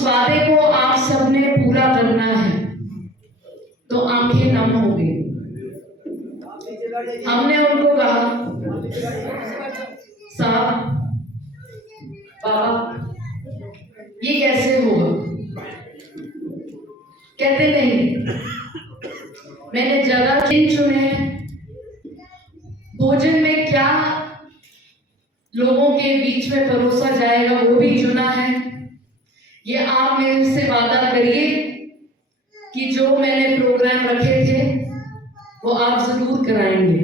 उस वादे को आप सबने पूरा करना है। तो आंखें नम हो गई। हमने उनको कहा, साहब, बाबा, ये कैसे होगा? कहते नहीं, मैंने जगह चुने, भोजन में क्या लोगों के बीच में परोसा जाएगा वो भी चुना है। ये आप मेरे से वादा करिए कि जो मैंने प्रोग्राम रखे थे वो आप जरूर कराएंगे।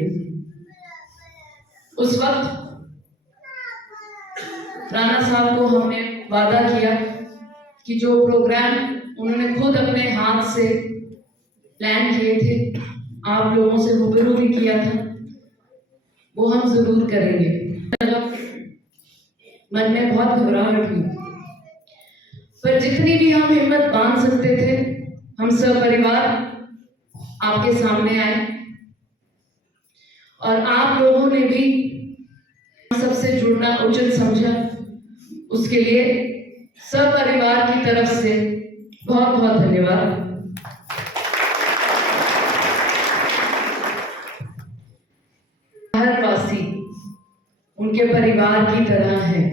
उस वक्त राणा साहब को हमने वादा किया कि जो प्रोग्राम उन्होंने खुद अपने हाथ से प्लान किए थे, आप लोगों से रूबरू भी किया था, वो हम जरूर करेंगे। मन में बहुत घबराहट हुई, पर जितनी भी हम हिम्मत बांध सकते थे, हम सब परिवार आपके सामने आए और आप लोगों ने भी सबसे जुड़ना उचित समझा। उसके लिए सब परिवार की तरफ से बहुत बहुत धन्यवाद। हर वासी उनके परिवार की तरह है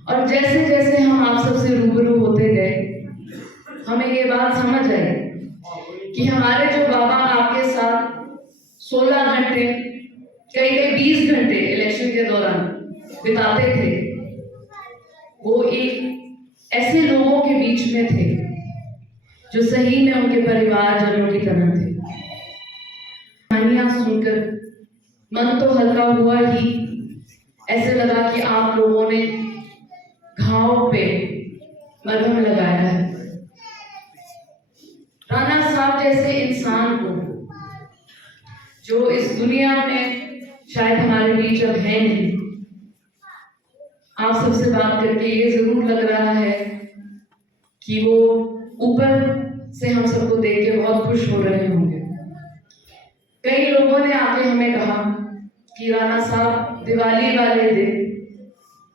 और जैसे जैसे हम आप सबसे रूबरू होते गए, हमें ये बात समझ आई कि हमारे जो बाबा आपके साथ 16 घंटे, कई कई 20 घंटे इलेक्शन के दौरान बिताते थे, वो एक ऐसे लोगों के बीच में थे जो सही में उनके परिवारजनों की तरह थे। कहानियां सुनकर मन तो हल्का हुआ ही, ऐसे लगा कि आप लोगों ने घाव पे मरहम लगाया है। राणा साहब जैसे इंसान को, जो इस दुनिया में शायद हमारे बीच अब है नहीं, आप सबसे बात करके ये जरूर लग रहा है कि वो ऊपर से हम सबको देख के बहुत खुश हो रहे होंगे। कई लोगों ने आके हमें कहा कि राणा साहब दिवाली वाले दिन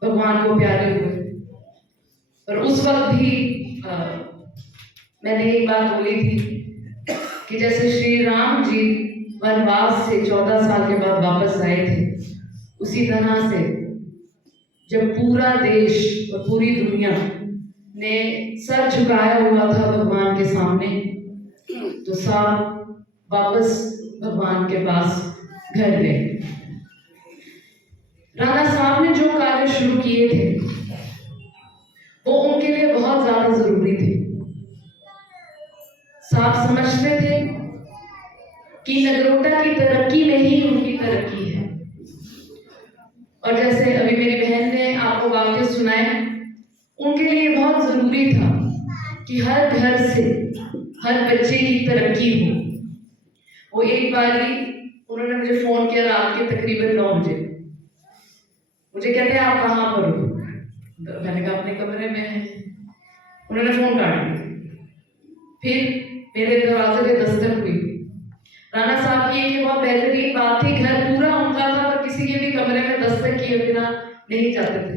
भगवान को प्यारे हुए, और उस वक्त भी मैंने एक बात बोली थी कि जैसे श्री राम जी वनवास से 14 साल के बाद वापस आए थे, उसी तरह से जब पूरा देश और पूरी दुनिया ने सर झुकाया हुआ था भगवान के सामने, तो साहब वापस भगवान के पास घर गए। राणा साहब ने जो कार्य शुरू किए थे वो उनके लिए बहुत ज्यादा जरूरी थे। साहब समझते थे कि नगरोटा की तरक्की में ही उनकी तरक्की है। और जैसे अभी मेरी बहन ने आपको वाक्य सुनाए, उनके लिए बहुत जरूरी था कि हर घर से हर बच्चे की तरक्की हो। वो एक बार ही उन्होंने मुझे फोन किया रात के तकरीबन 9 बजे। मुझे कहते हैं आप कहाँ पर हो? मैंने कहा अपने कमरे में है। उन्होंने फोन काट दिया। फिर मेरे दरवाजे पे दस्तक हुई। राणा साहब की एक बहुत बेहतरीन बात थी, घर पूरा उनका था और किसी के भी कमरे में दस्तक किए बिना नहीं जाते थे।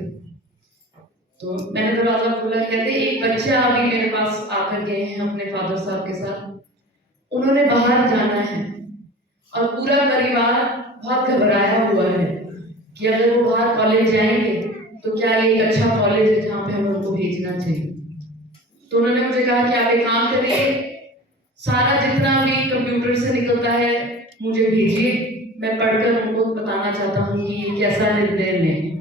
तो मैंने दरवाजा खोला, कहते एक बच्चा अभी मेरे पास आकर गए हैं अपने फादर साहब के साथ, उन्होंने बाहर जाना है और पूरा परिवार बहुत घबराया हुआ है कि अगर वो बाहर कॉलेज जाएंगे तो क्या ये एक अच्छा कॉलेज है जहाँ पे हम उनको भेजना चाहिए। तो उन्होंने मुझे कहा कि आप एक काम करिए, सारा जितना भी कंप्यूटर से निकलता है मुझे भेजिए, मैं पढ़कर उनको बताना चाहता हूँ कि ये कैसा निर्णय लें।